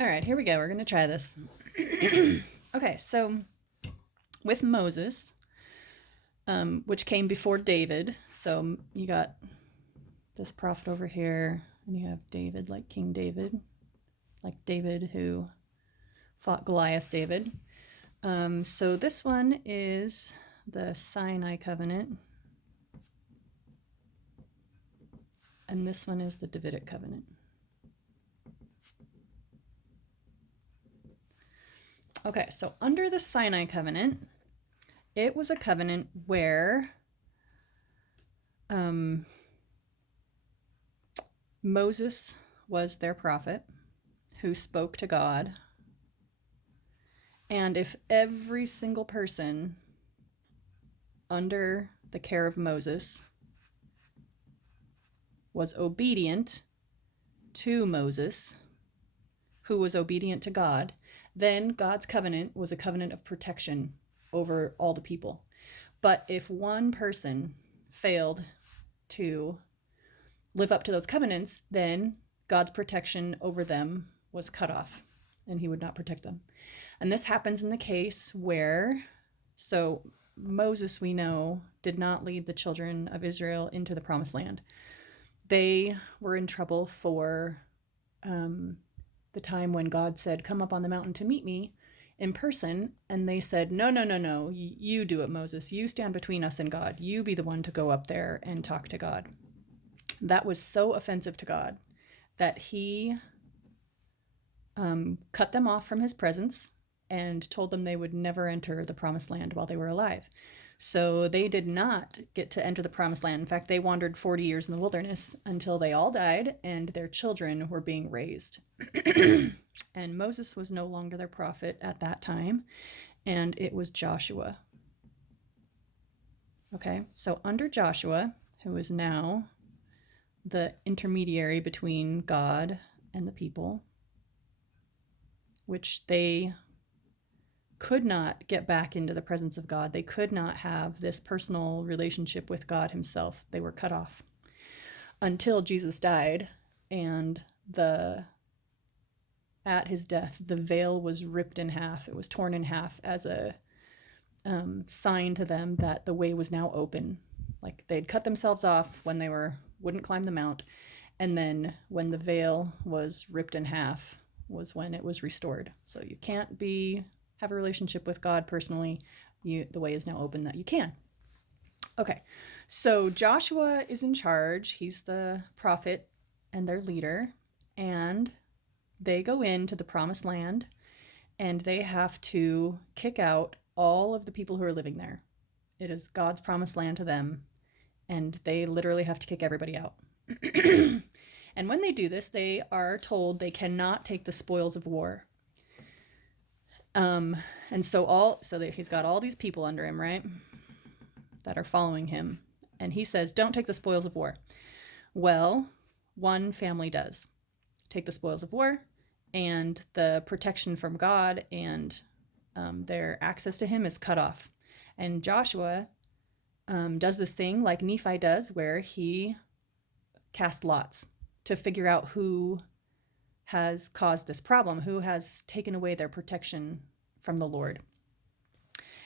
All right, here we go. We're going to try this. Okay, so with Moses, which came before David, so you got this prophet over here, and you have David, like King David, like David who fought Goliath David. So this one is the Sinai covenant, and this one is the Davidic covenant. Okay, so under the Sinai covenant, it was a covenant where Moses was their prophet who spoke to God. And if every single person under the care of Moses was obedient to Moses, who was obedient to God, then God's covenant was a covenant of protection over all the people. But if one person failed to live up to those covenants, then God's protection over them was cut off, and he would not protect them. And this happens in the case where, so Moses, we know, did not lead the children of Israel into the promised land. They were in trouble for the time when God said, come up on the mountain to meet me in person. And they said, no, you do it, Moses. You stand between us and God. You be the one to go up there and talk to God. That was so offensive to God that he cut them off from his presence and told them they would never enter the promised land while they were alive. So they did not get to enter the promised land. In fact, they wandered 40 years in the wilderness until they all died and their children were being raised. And Moses was no longer their prophet at that time, and it was Joshua. Okay, so under Joshua, who is now the intermediary between God and the people, which they could not get back into the presence of God. They could not have this personal relationship with God himself. They were cut off until Jesus died, and at his death, the veil was ripped in half. It was torn in half as a sign to them that the way was now open. Like they'd cut themselves off when they wouldn't climb the mount, and then when the veil was ripped in half was when it was restored. So you can't have a relationship with God personally. The way is now open that you can. Okay, so Joshua is in charge. He's the prophet and their leader, and they go into the promised land, and they have to kick out all of the people who are living there. It is God's promised land to them, and they literally have to kick everybody out. And when they do this, they are told they cannot take the spoils of war. And so he's got all these people under him, right, that are following him, and he says, don't take the spoils of war. Well, one family does take the spoils of war, and the protection from God and their access to him is cut off. And Joshua does this thing like Nephi does, where he casts lots to figure out who has caused this problem, who has taken away their protection from the Lord.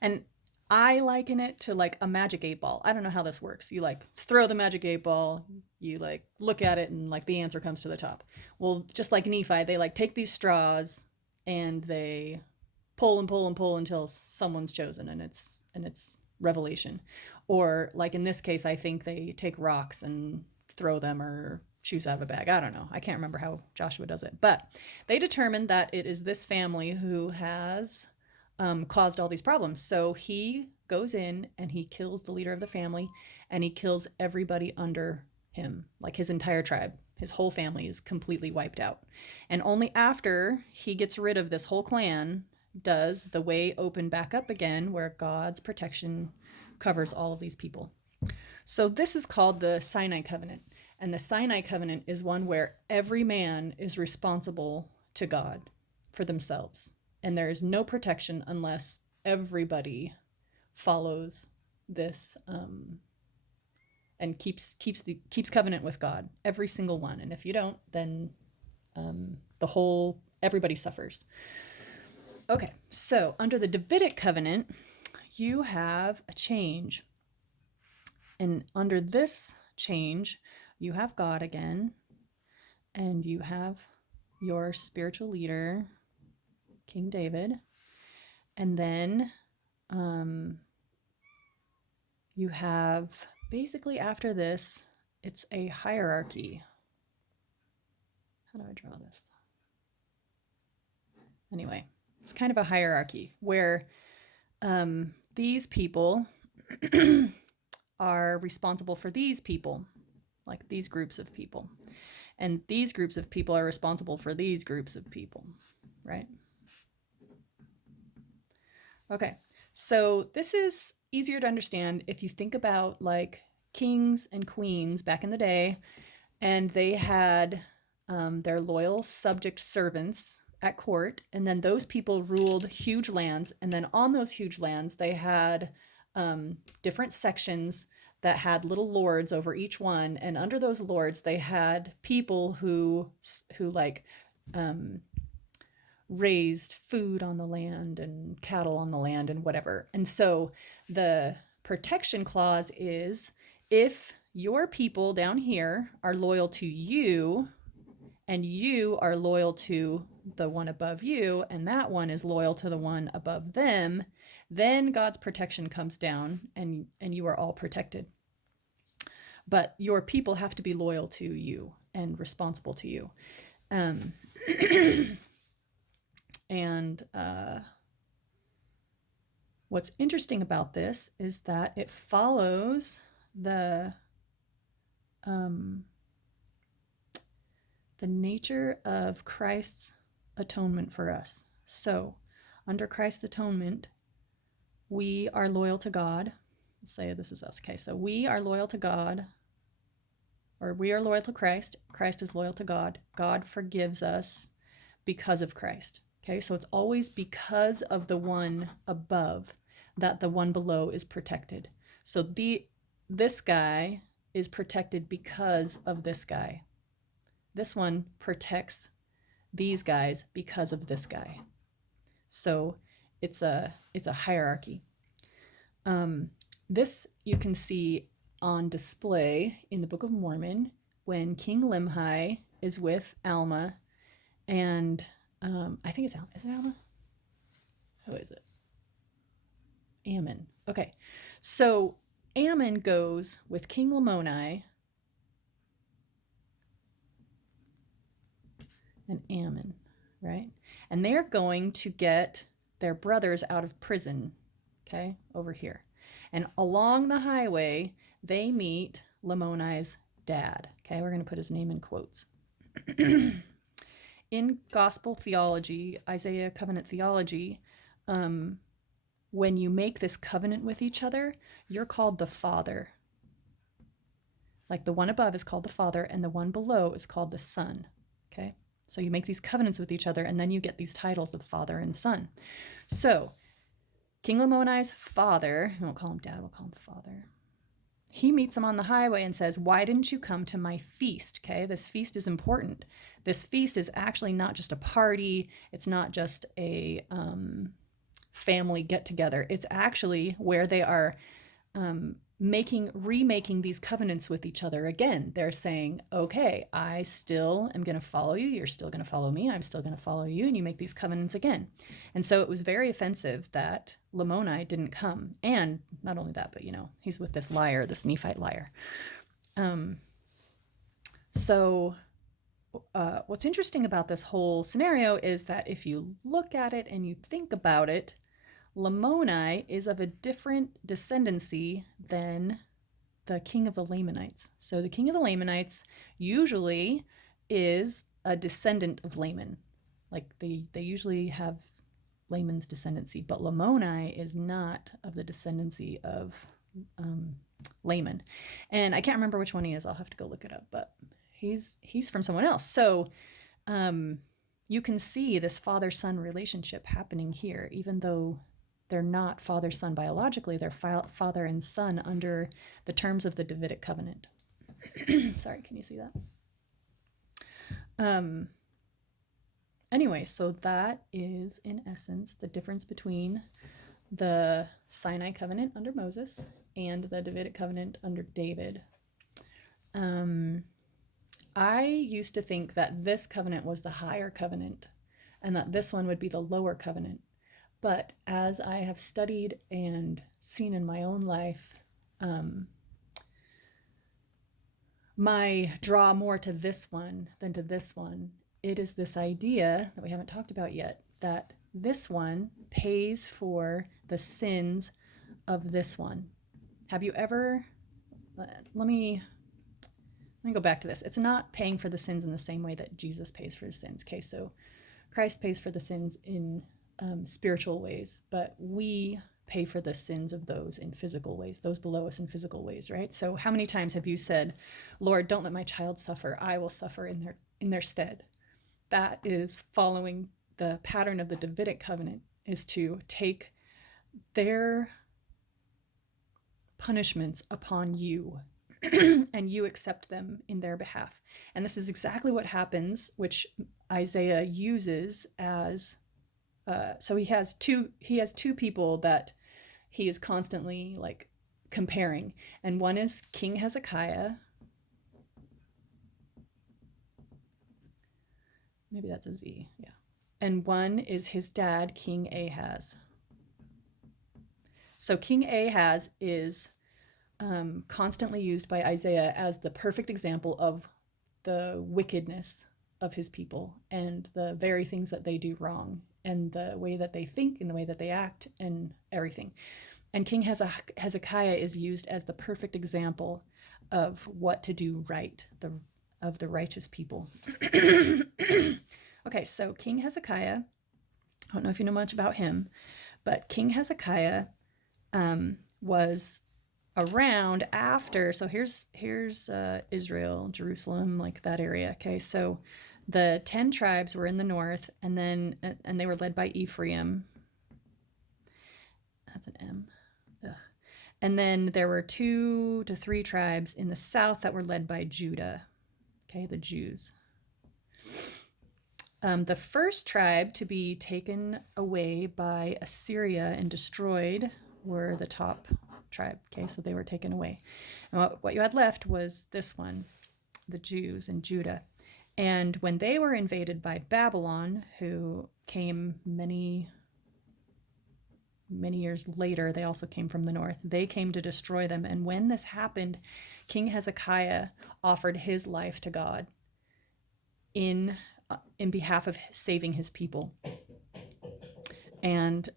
And I liken it to like a magic 8-ball. I don't know how this works. You like throw the magic 8-ball, you like look at it, and like the answer comes to the top. Well, just like Nephi, they like take these straws and they pull and pull and pull until someone's chosen, and it's revelation. Or like in this case, I think they take rocks and throw them or choose out of a bag. I don't know. I can't remember how Joshua does it, but they determined that it is this family who has caused all these problems. So he goes in and he kills the leader of the family, and he kills everybody under him, like his entire tribe. His whole family is completely wiped out. And only after he gets rid of this whole clan does the way open back up again, where God's protection covers all of these people. So this is called the Sinai covenant. And the Sinai covenant is one where every man is responsible to God for themselves. And there is no protection unless everybody follows this and keeps covenant with God, every single one. And if you don't, then the whole everybody suffers. Okay, so under the Davidic covenant, you have a change. And under this change, you have God again, and you have your spiritual leader, King David. And then you have basically after this, it's a hierarchy. How do I draw this? Anyway, it's kind of a hierarchy where these people are responsible for these people, like these groups of people. And these groups of people are responsible for these groups of people, right? Okay, so this is easier to understand if you think about like kings and queens back in the day, and they had their loyal subject servants at court, and then those people ruled huge lands, and then on those huge lands they had different sections that had little lords over each one, and under those lords they had people who like raised food on the land and cattle on the land and whatever. And so the protection clause is if your people down here are loyal to you and you are loyal to the one above you and that one is loyal to the one above them, then God's protection comes down and you are all protected. But your people have to be loyal to you and responsible to you. And what's interesting about this is that it follows the nature of Christ's atonement for us. So, under Christ's atonement, we are loyal to God. Let's say this is us. Okay, so we are loyal to God, or we are loyal to Christ. Christ is loyal to God. God forgives us because of Christ. Okay, so it's always because of the one above that the one below is protected. So this guy is protected because of this guy. This one protects these guys because of this guy. So it's a hierarchy. This you can see on display in the Book of Mormon when King Limhi is with Alma, and I think it's Alma. Is it Alma? Who is it? Ammon. Okay, so Ammon goes with King Lamoni and Ammon, right? And they're going to get their brothers out of prison, okay, over here. And along the highway, they meet Lamoni's dad. Okay, we're going to put his name in quotes. In gospel theology, Isaiah covenant theology, when you make this covenant with each other, you're called the Father. Like the one above is called the Father, and the one below is called the Son. Okay, so you make these covenants with each other, and then you get these titles of Father and Son. So King Lamoni's father, we won't call him dad, we'll call him father. He meets him on the highway and says, why didn't you come to my feast? Okay, this feast is important. This feast is actually not just a party. It's not just a family get together. It's actually where they are remaking these covenants with each other again. They're saying, okay, I still am going to follow you. You're still going to follow me. I'm still going to follow you. And you make these covenants again. And so it was very offensive that Lamoni didn't come. And not only that, but, he's with this liar, this Nephite liar. So what's interesting about this whole scenario is that if you look at it and you think about it, Lamoni is of a different descendancy than the king of the Lamanites. So the king of the Lamanites usually is a descendant of Laman. Like they usually have Laman's descendancy, but Lamoni is not of the descendancy of Laman. And I can't remember which one he is. I'll have to go look it up, but he's from someone else. So you can see this father-son relationship happening here, even though they're not father-son biologically, they're father and son under the terms of the Davidic covenant. Sorry, can you see that? Anyway, so that is in essence the difference between the Sinai covenant under Moses and the Davidic covenant under David. I used to think that this covenant was the higher covenant and that this one would be the lower covenant. But as I have studied and seen in my own life, my draw more to this one than to this one, it is this idea that we haven't talked about yet, that this one pays for the sins of this one. Have you ever, let me go back to this. It's not paying for the sins in the same way that Jesus pays for his sins. Okay, so Christ pays for the sins in spiritual ways, but we pay for the sins of those in physical ways, those below us in physical ways, right? So how many times have you said, Lord, don't let my child suffer, I will suffer in their stead? That is following the pattern of the Davidic covenant, is to take their punishments upon you and you accept them in their behalf. And this is exactly what happens, which Isaiah uses as so he has two people that he is constantly like comparing, and one is King Hezekiah. Maybe that's a Z, yeah. And one is his dad, King Ahaz. So King Ahaz is constantly used by Isaiah as the perfect example of the wickedness of his people and the very things that they do wrong and the way that they think and the way that they act and everything. And King Hezekiah is used as the perfect example of what to do right, of the righteous people. Okay, so King Hezekiah, I don't know if you know much about him, but King Hezekiah was around after, so here's Israel, Jerusalem, like that area. Okay, so the 10 tribes were in the north, and they were led by Ephraim. That's an M. Ugh. And then there were 2 to 3 tribes in the south that were led by Judah. Okay, the Jews. The first tribe to be taken away by Assyria and destroyed were the top tribe. Okay, so they were taken away. And what you had left was this one, the Jews in Judah. And when they were invaded by Babylon, who came many years later, they also came from the north, they came to destroy them. And when this happened, King Hezekiah offered his life to God in behalf of saving his people. And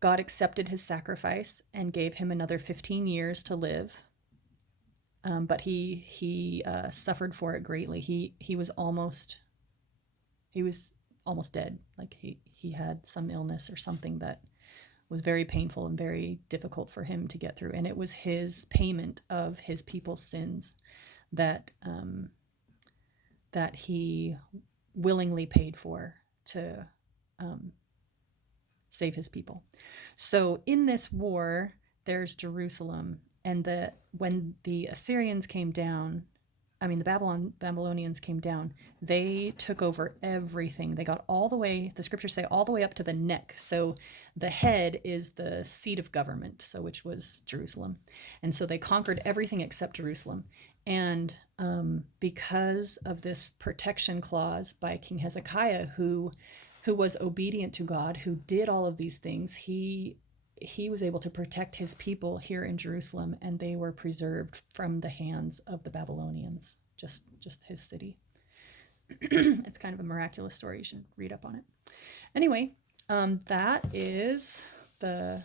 God accepted his sacrifice and gave him another 15 years to live. But he suffered for it greatly. He was almost dead. Like he had some illness or something that was very painful and very difficult for him to get through. And it was his payment of his people's sins that he willingly paid for to save his people. So in this war, there's Jerusalem, and when the Assyrians came down, the Babylonians came down, they took over everything. They got all the way, the scriptures say, all the way up to the neck. So the head is the seat of government, so which was Jerusalem. And so they conquered everything except Jerusalem. And because of this protection clause by King Hezekiah, who was obedient to God, who did all of these things, he was able to protect his people here in Jerusalem, and they were preserved from the hands of the Babylonians, just his city. It's kind of a miraculous story. You should read up on it. Anyway, that is the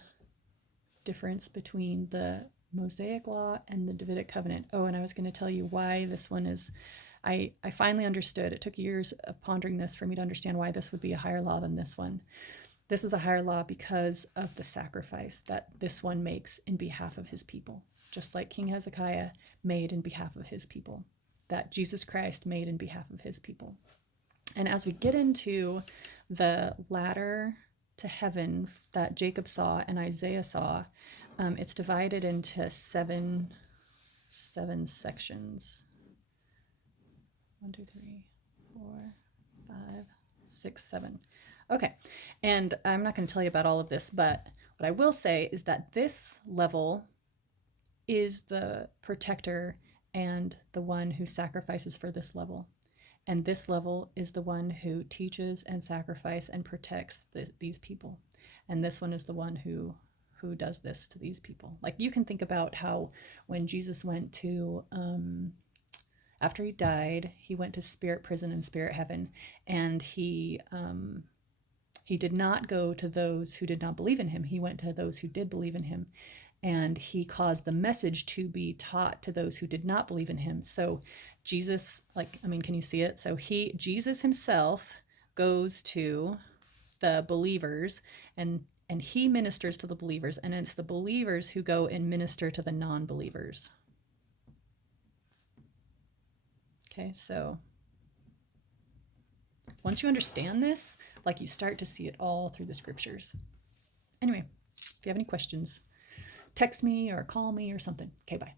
difference between the Mosaic law and the Davidic covenant. Oh, and I was going to tell you why this one is, I finally understood. It took years of pondering this for me to understand why this would be a higher law than this one. This is a higher law because of the sacrifice that this one makes in behalf of his people, just like King Hezekiah made in behalf of his people, that Jesus Christ made in behalf of his people. And as we get into the ladder to heaven that Jacob saw and Isaiah saw, it's divided into seven sections. 1, 2, 3, 4, 6, 7. Okay. And I'm not going to tell you about all of this, but what I will say is that this level is the protector and the one who sacrifices for this level. And this level is the one who teaches and sacrifices and protects these people. And this one is the one who does this to these people. Like, you can think about how when Jesus went to, after he died, he went to spirit prison and spirit heaven, and he did not go to those who did not believe in him. He went to those who did believe in him. And he caused the message to be taught to those who did not believe in him. So Jesus, can you see it? So Jesus himself goes to the believers, and he ministers to the believers, and it's the believers who go and minister to the non-believers. Okay, so once you understand this, you start to see it all through the scriptures. Anyway, if you have any questions, text me or call me or something. Okay, bye.